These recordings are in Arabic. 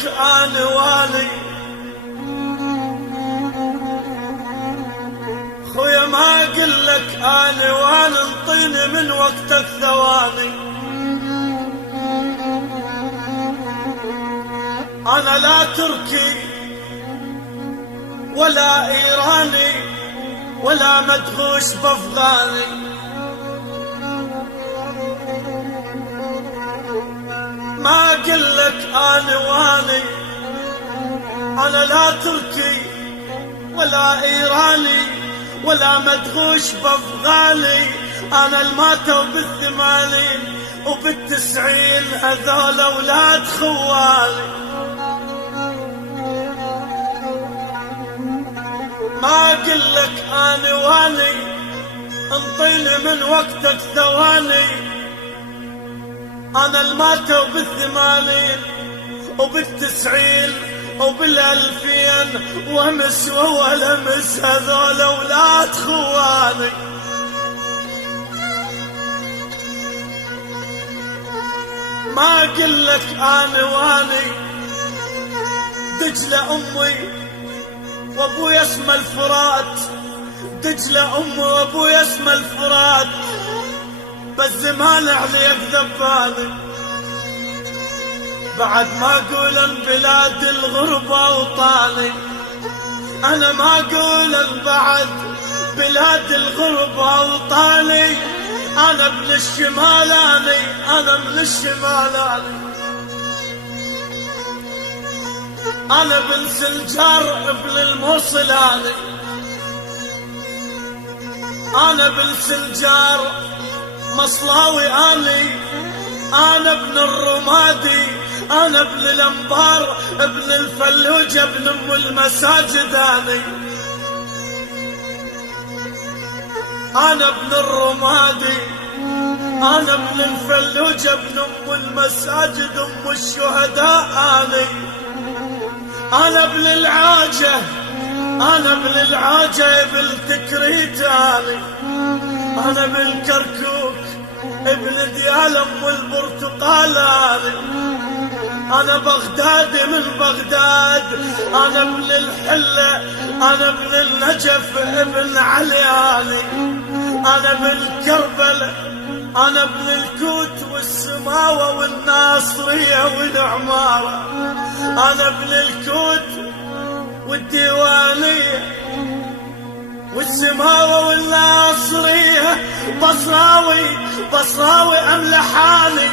لك انا والي خويا ما اقول لك انا والي انطيني من وقتك ثواني. انا لا تركي ولا ايراني ولا مدهوش بافغاني. ما اقول لك انا والي انا لا تركي ولا ايراني ولا مدغوش بافغاني. انا الماتوا بالثمانين وبالتسعين هذول اولاد خوالي. ما اقول لك انا والي انطيني من وقتك ثواني. انا الماتوا بالثمانين وبالتسعين وبالالفين وامس ولا امس هذول اولاد خواني. ما اقول لك انا والي دجلة امي وابويا اسمه الفرات. دجلة امي وابويا اسمه الفرات بالزمان عليك ذباني. بعد ما اقول بلاد الغربة وطاني. انا ما اقول بعد بلاد الغربة وطاني. انا ابن الشمالاني انا من الشمالاني. انا ابن سنجار ابن الموصلاني. انا ابن سنجار مصلاوي اني. انا ابن الرمادي انا ابن الانبار ابن الفلوج ابن ام المساجد اني. انا ابن الرمادي انا ابن الفلوج ابن ام المساجد ام الشهداء اني. انا ابن العاجة انا ابن العاجة ابن تكريت اني. انا ابن كركوك ابن ديال ام البرتقال اني. انا بغدادي من بغداد. انا ابن الحلة انا ابن النجف ابن علي اني. انا ابن كربلاء انا ابن الكوت والسماوة والناصرية والعمارة. انا ابن الكوت والديوانية والسماوة والناصرية. بصراوي بصراوي املحاني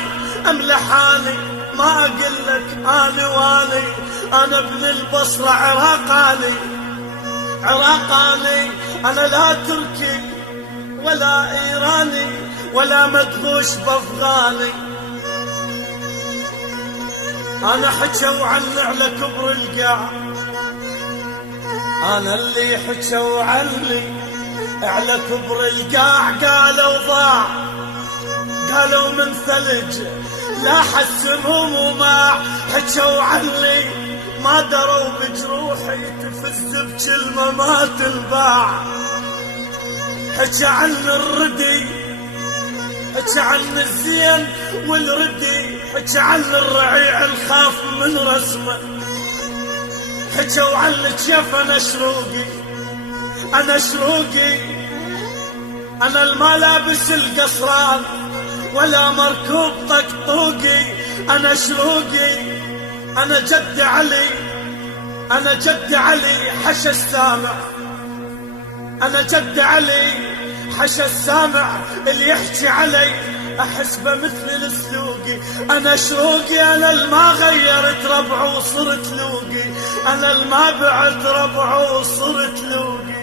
املحاني. ما اقول لك انا والي انا ابن البصرة عراقاني عراقاني. انا لا تركي ولا ايراني ولا مدغوش بافغاني. انا حكوا عني على كبر القاع. انا اللي حكوا عني على كبر القاع قالوا ضاع. قالوا من ثلج لا حسمهم وما حكوا عني. ما دروا بجروحي تفز بكلمة ما تنباع. حكى عن الردي حكى عن الزين والردي. حكى عن الرعيع الخاف من رسمه. حكوا عن كيف انا شروقي انا شروقي. انا الما لابس القصران ولا مركوب طقطوقي. انا شروقي انا جد علي انا جد علي حشا السامع. انا جد علي حشا السامع. اللي يحكي علي احسبه مثل السلوقي. انا شروقي انا الما غيرت ربعه وصرت لوقي. انا الما بعت ربعه وصرت لوقي.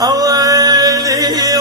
اويلي